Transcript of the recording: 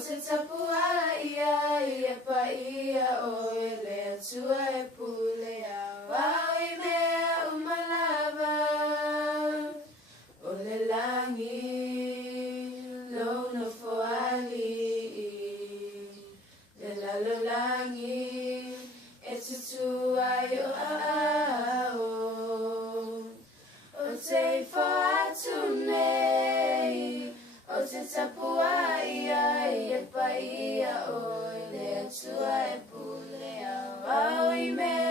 se tapua ia pa ia o le tua e pule a i mea umalava o le langi lono foali le lalo langi e tutu ai o ao o te whaatu nei o te tapua ia pa ia o le atua e pule au i mea